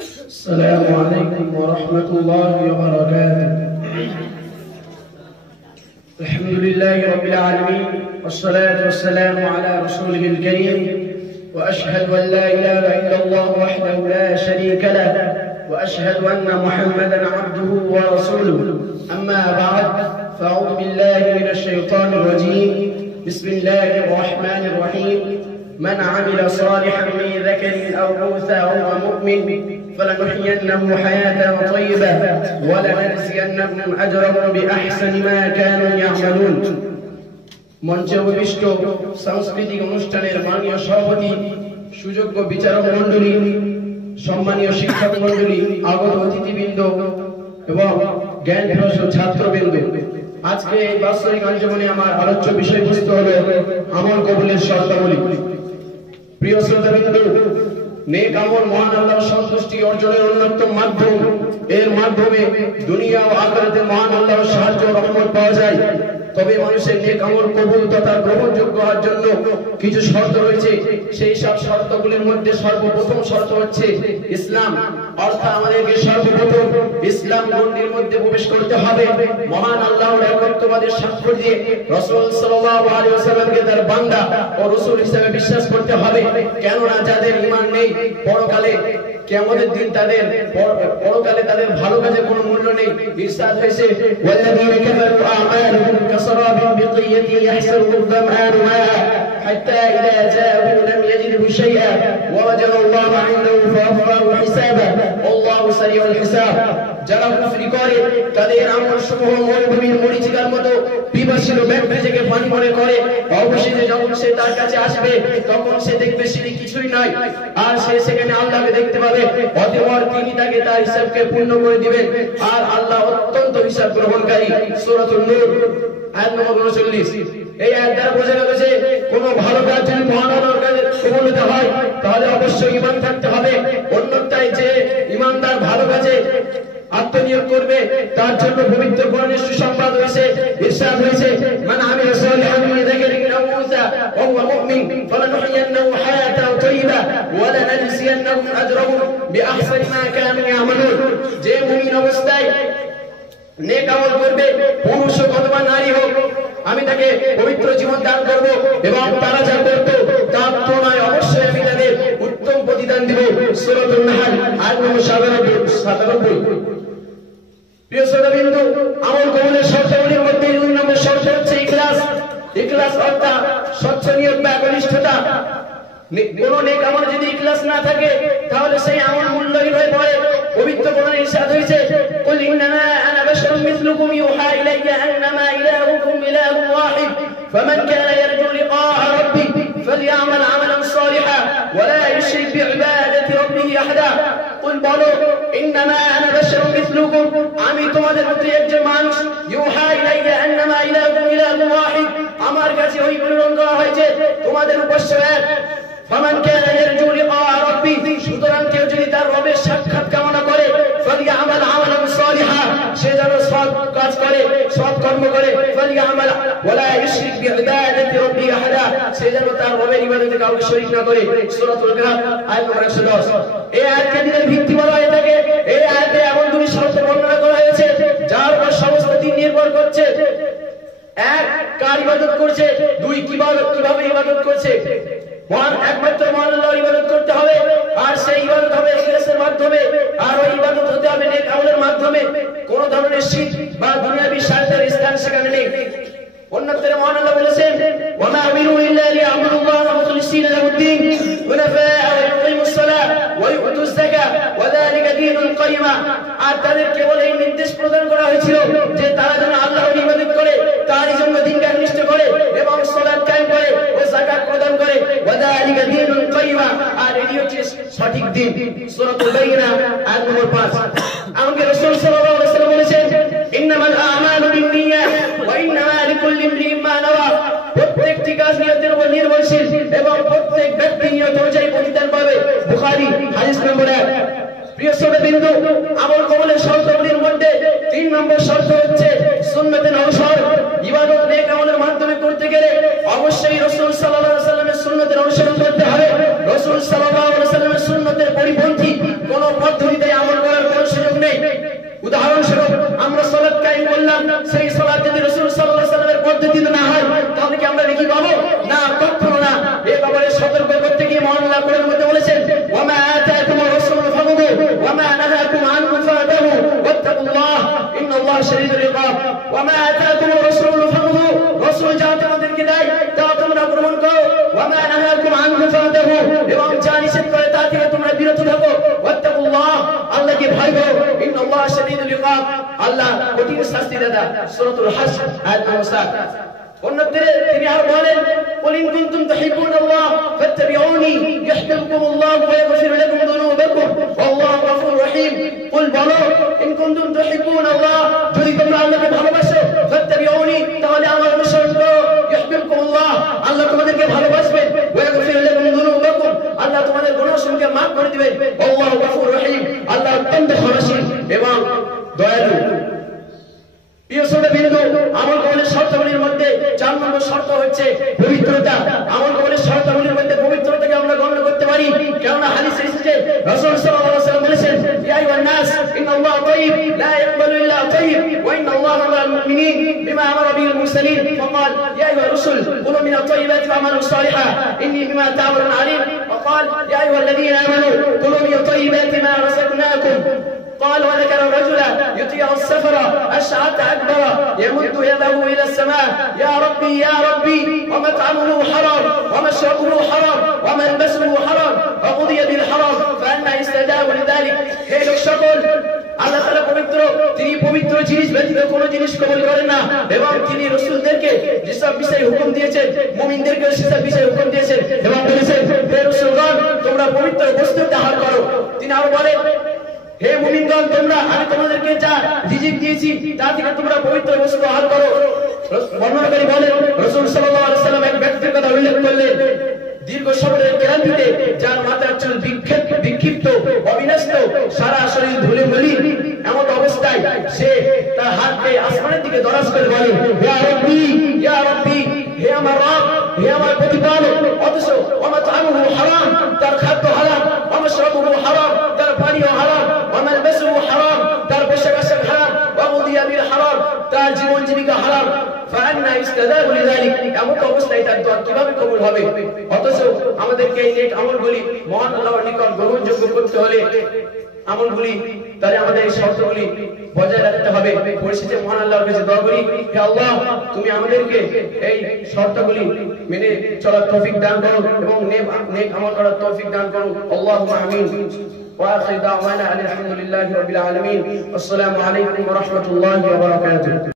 السلام عليكم ورحمة الله وبركاته. الحمد لله رب العالمين والصلاة والسلام على رسوله الكريم وأشهد أن لا إله إلا الله وحده لا شريك له وأشهد أن محمدا عبده ورسوله. أما بعد فأعوذ بالله من الشيطان الرجيم. بسم الله الرحمن الرحيم. من عمل صالحا من ذكر أو أنثى وهو مؤمن فلنحيينه حياة طيبة ولنجزينهم أجرهم بأحسن ما كانوا يعملون. মঞ্চে উপবিষ্ট সাংস্কৃতিক অনুষ্ঠানের মাননীয় সভাপতি, সুযোগ্য বিচারক মণ্ডলী, সম্মানীয় শিক্ষক মণ্ডলী, আগত অতিথিবৃন্দ এবং জ্ঞান পিপাসু ছাত্রবৃন্দ, আজকে এই বাৎসরিক আঞ্জুমানে আমার আলোচ্য বিষয়বস্তু হলো আমল কবুলের শর্তাবলী। প্রিয় শ্রোতাবৃন্দ, নেক আমল মহান আল্লাহর সন্তুষ্টি অর্জনের অন্যতম মাধ্যম। এর মাধ্যমে দুনিয়া ও আখিরাতে মহান আল্লাহর সাহায্য ও রহমত পাওয়া যায়। তবে মানুষের নেক আমল কবুল তথা গ্রহণযোগ্য হওয়ার জন্য কিছু শর্ত রয়েছে। সেই সব শর্তগুলির মধ্যে সর্বপ্রথম শর্ত হচ্ছে ইসলাম। অর্থাৎ আমাদেরকে সর্বপ্রথম ইসলাম গণ্ডির মধ্যে প্রবেশ করতে হবে। মহান আল্লাহর একত্ববাদের সাক্ষ্য দিয়ে রাসূল সাল্লাল্লাহু আলাইহি ওয়াসাল্লামকে তার বান্দা ও রাসূল হিসেবে বিশ্বাস করতে হবে। কেননা যাদের ঈমান নেই, পরকালে কিয়ামতের দিন পরকালে তাদের ভালো কাজের কোনো মূল্য নেই। ইরশাদ হয়েছে, ওয়াল্লাযীনা কাফারু আ'মালুহুম কাসারাবিন বিকিয়াতিন ইয়াহসাবুহু আয-যামআনু মা'a হাত্তা ইযা জাআহু লাম ইয়াজিদহু শাইআ ওয়া ওয়াজাদাল্লাহু 'ইনদাহু ফাওয়াফাহু হিসাবাহু আল্লাহু সারিউল হিসাব। যারা কুফরি করে তাদের আমলসমূহ মরুভূমির মরীচিকার মতো পিপাসিত ব্যক্তি থেকে পানি মনে করে। অবশেষে যখন সে তার কাছে আসবে তখন সে দেখবে সেটি কিছুই নয়, আর সে সেখানে আল্লাহকে দেখতে পাবে। অতঃপর তিনি তাকে তার হিসাবকে পূর্ণ করে দিবেন, আর আল্লাহ অত্যন্ত হিসাব গ্রহণকারী। সূরাতুন নূর আয়াত নম্বর 39। এই আয়াত দ্বারা বোঝা গেল যে কোনো ভালো কাজ যদি মহান আল্লাহর কাছে কবুল হতে হয় তাহলে অবশ্যই ঈমান থাকতে হবে। অন্যথায় যে ঈমানদার ভালো কাজে আত্মনিয়োগ করবে তার জন্য পবিত্র কোরআনের সুসংবাদ হয়েছে। ইরশাদ হয়েছে, মান আমিলা সালিহান মিন যাকারিন আও উনসা ওয়া হুয়া মুমিন ফালানুহইয়ান্নাহু হায়াতান তাইয়্যিবা ওয়া লানাজজিয়ান্নাহুম আজরাহুম বিআহসানি মা কানু ইয়ামালুন। যে মুমিন অবস্থায় নেক আমল করবে, পুরুষ হোক অথবা নারী হোক, আমি তাকে পবিত্র জীবন দান করব এবং তারা যা করত তার তুলনায় অবশ্যই আমি তাদের উত্তম প্রতিদান দিব। সূরাতুন নাহল আয়াত নম্বর 97। প্রিয় শ্রোতাবৃন্দ, আমল কবুলের শর্তাবলীর মধ্যে 2 নম্বর শর্ত হচ্ছে ইখলাস। ইখলাস অর্থাৎ স্বচ্ছ নিয়ত বা একনিষ্ঠতা। কোন নেক আমল যদি ইখলাস না থাকে তাহলে সেই আমল মূল্যহীন হয়ে পড়ে। পবিত্র কোরআনে ইরশাদ হয়েছে, কুল ইন্নামা আনা বাশারুম মিসলুকুম ইউহা ইলাইয়া আন্নামা ইলাহুকুম ইলাহুন ওয়াহিদ ফামান কানা ইয়ারজু লিকাআ রাব্বিহি ফালইআমাল আমালান সালিহান ওয়া লা ইউশরিক বিইবাদাতি রাব্বিহি আহাদা। কুল বলো, ইন্নামা আনা বাশারুম মিসলুকুম, আমি তোমাদের মতো একজন মানুষ। ইউহা ইলাইয়া আন্নামা ইলাহুকুম ইলাহুন ওয়াহিদ, আমার কাছে ওই প্রেরণ করা হয়েছে তোমাদের উপাস্য এক। ফামান কানা ইয়ারজু লিকাআ রাব্বিহি, সুতরাং কেউ যদি তার রবের সাক্ষাৎ কামনা করে, ফালইআমাল আমালান সালিহান, সে যেন সৎ কাজ করে, সৎ কর্ম করে। ফালইআমাল ওয়া লা ইউশরিক বিইবাদাতি রাব্বিহি আহাদা, সে যেন তার রবের ইবাদতে কাউকে শরীক না করে। সূরাতুল কাহফ আয়াত নম্বর 110। এই আয়াতকে দিনের ভিত্তি বলা হয়ে থাকে। এই আয়াতে এমন 2 শর্ত বর্ণনা করা হয়েছে যার উপর সমস্ত দিন নির্ভর করছে। এক, কার ইবাদত করছে; 2, কিভাবে ইবাদত করছে। একমাত্র মহান আল্লাহর ইবাদত করতে হবে, আর সেই ইবাদত হবে ইখলাসের মাধ্যমে, আর ওই ইবাদত হতে হবে নেক আমলের মাধ্যমে। কোন ধরনের শিরক বা দুনিয়াবি স্বার্থের স্থান সেখানে নেই। অন্যত্র মহান আল্লাহ বলেছেন, ওয়া মা আমিরু ইল্লা লিয়াবুদুল্লাহা মুখলিসিনা লাহুদ্দিন হুনাফাআ ওয়া ইউকিমুস সালাহ ওয়া ইউতুজ যাকাত ওয়া যালিকা দীনুল কাইয়্যিমা। আর তাদের কেবল এই নির্দেশ প্রদান করা হয়েছিল যে তারা যেন আল্লাহর ইবাদত করে, তারই জন্য দিনকে একনিষ্ঠ করে এবং সালাত কায়েম করে ও যাকাত প্রদান করে। ওয়া যালিকা দীনুল কাইয়্যিমা, আর এটি হচ্ছে সঠিক দিন। সূরাতুল বাইনা আয়াত নম্বর 5। আমাকে রাসূল সাল্লাল্লাহু আলাইহি ওয়াসাল্লাম বলেছেন, ইন্নামাল আমালু বিন্নিয়াত ওয়া ইন্নামা লিকুল্লি ইমরিইন মা নাওয়া। প্রত্যেকটি কাজ নিয়তের উপর নির্ভরশীল এবং প্রত্যেক ব্যক্তি নিয়ত অনুযায়ী প্রতিদান পাবে। বুখারী হাদিস নম্বর 1। প্রিয় শ্রোতাবৃন্দ, আমল কবুলের শর্তগুলির মধ্যে 3 নম্বর শর্ত হচ্ছে সুন্নতের অনুসরণ। ইবাদত নেক আমলের মাধ্যমে করতে গেলে অবশ্যই রাসূল সাল্লাল্লাহু আলাইহি ওয়াসাল্লামের সুন্নতের অনুসরণ করতে হবে। রাসূল সাল্লাল্লাহু আলাইহি ওয়াসাল্লামের সুন্নতের পরিপন্থী কোন পদ্ধতি কায়েম করলাম সেই সালাত যদি রাসূল সাল্লাল্লাহু আলাইহি ওয়াসাল্লামের পদ্ধতিতে না হয় তাহলে কি আমরা নেকি পাবো? না, কখনো না। এই ব্যাপারে সতর্ক করতে গিয়ে মহান আল্লাহ কোরআনের মধ্যে বলেছেন, ওয়া মা আতাকুমুর রাসূলু ফাখুযুহু ওয়া মা নাহাকুম আনহু ফাদাহু ওয়াত্তাকুল্লাহ ইন্নাল্লাহা শাদীদুল ইকাব। ওয়া মা আতাকুমুর রাসূলু ফাখুযুহু, রাসূল যা তোমাদেরকে দেয় তা তোমরা গ্রহণ করো। ওয়া মা নাহাকুম আনহু ফাদাহু, এবং যা নিষেধ করে তা থেকে তোমরা বিরত থাকো। ওয়াত্তাকুল্লাহ, আল্লাহকে ভয় করো। ইন্নাল্লাহা শাদীদুল ইকাব, আল্লাহ কঠিন শাস্তি দাতা। সূরাতুল হাশর আয়াত নম্বর 7। অন্যত্রে তিনি আর বলেন, কুল ইন কুনতুম তুহিব্বুনাল্লাহ ফাত্তাবিউনি ইউহিব্বুকুমুল্লাহ ওয়া ইয়াগফির লাকুম যুনুবাকুম ওয়াল্লাহু গফুরুর রহিম। কুল বলো, ইন কুনতুম তুহিব্বুনাল্লাহ, যদি তোমরা আল্লাহকে ভালোবাসো, ফাত্তাবিউনি, তাহলে আমার অনুসরণ করো। ইউহিব্বুকুমুল্লাহ, আল্লাহ তোমাদেরকে ভালোবাসবেন। ওয়া ইয়াগফির লাকুম যুনুবাকুম, আল্লাহ তোমাদের গুনাহসমূহকে maaf করে দিবেন। আল্লাহু গফুরুর রহিম, আল্লাহ অত্যন্ত ক্ষমাশীল এবং দয়ালু। প্রিয় শ্রোতাবৃন্দ, আমল কবুলের শর্তাবলীর মধ্যে 4 নম্বর শর্ত হচ্ছে পবিত্রতা। আমল কবুলের শর্তাবলীর মধ্যে পবিত্রতাকে আমরা গণ্য করতে পারি, কেননা হাদিসে এসেছে রাসূল সাল্লাল্লাহু আলাইহি ওয়াসাল্লাম বলেছেন, ইয়া আইয়ুহান নাস ইন্নাল্লাহা তাইয়্যিব লা ইয়াকবালু ইল্লা তাইয়্যিব ওয়া ইন্নাল্লাহা মা'আল মুমিনিন বিমা আমারা বিহিল মুরসালিন। ফাকাল ইয়া আইয়ুহার রাসূল কুলু মিনাত তাইয়্যিবাতি ওয়া'মালু সালিহান ইন্নী বিমা তা'মালুন আলিম। وقال يا أيها الذين آمنوا كلوا من طيبات ما رزقناكم. قال وذكر رجلا يطيع السفر أشعث أكبر يمد يده إلى السماء يا ربي يا ربي ومطعمه حرام ومشربه حرام وملبسه حرام وقضي بالحرام فأنا يستجاب لذلك. হে লোক সকল, আল্লাহ তাআলা পবিত্র, তিনি পবিত্র জিনিস ব্যতীত কোনো জিনিস কবুল করেন না, এবং তিনি রাসূলদেরকে যেসব বিষয়ে হুকুম দিয়েছেন মুমিনদেরকে সেসব বিষয়ে হুকুম দিয়েছেন এবং বলেছেন, হে রাসূলগণ, তোমরা পবিত্র বস্তু আহার করো। তিনি আরো বলেন, হে মুমিনগণ, তোমরা আমি তোমাদেরকে যা রিজিক দিয়েছি তা থেকে তোমরা পবিত্র বস্তু আহার করো। বর্ণনাকারী বলেন, রাসূল সাল্লাল্লাহু আলাইহি ওয়াসাল্লাম এক ব্যক্তির কথা উল্লেখ করলেন, দীর্ঘ সফরের ক্লান্তিতে যার মাথার চুল বিক্ষিপ্ত অবিনষ্ট, সারা শরীর ধুলে মলি, এমন অবস্থায় সে তার হাতকে আসমানের দিকে দরাজ করে বলে, ইয়া রাব্বি ইয়া রাব্বি, হে আমার রব, হে আমার প্রতিপালক। অথচ ওয়ামাতআমুহু হারাম, তার খাদ্য হারাম, ওয়ামাশরাবুহু হারাম, তার পানীয় হারাম, ওয়ামালবাসুহু হারাম, তার পোশাক আশাক হারাম, ওয়াগুদিয়া বিল হারাম, তার জীবন জীবিকা হারাম। ফাআন্না ইস্তাজাবু লিযালিক, এমন অবস্থায় তার দোয়া কিভাবে কবুল হবে? অথচ আমাদেরকে এই নেক আমলগুলি মহান আল্লাহর নিকট গ্রহণযোগ্য করতে হলে আমলগুলি, তাহলে আমাদের এই শর্তগুলি বজায় রাখতে হবে। পরিশেষে মহান আল্লাহর কাছে দোয়া করি, হে আল্লাহ, তুমি আমাদেরকে এই শর্তগুলি মেনে চলার তৌফিক দান করো এবং নেক আমল করার তৌফিক দান করো। আল্লাহুম্মা আমিন। وآخر دعوانا أن الحمد لله رب العالمين والسلام عليكم ورحمة الله وبركاته.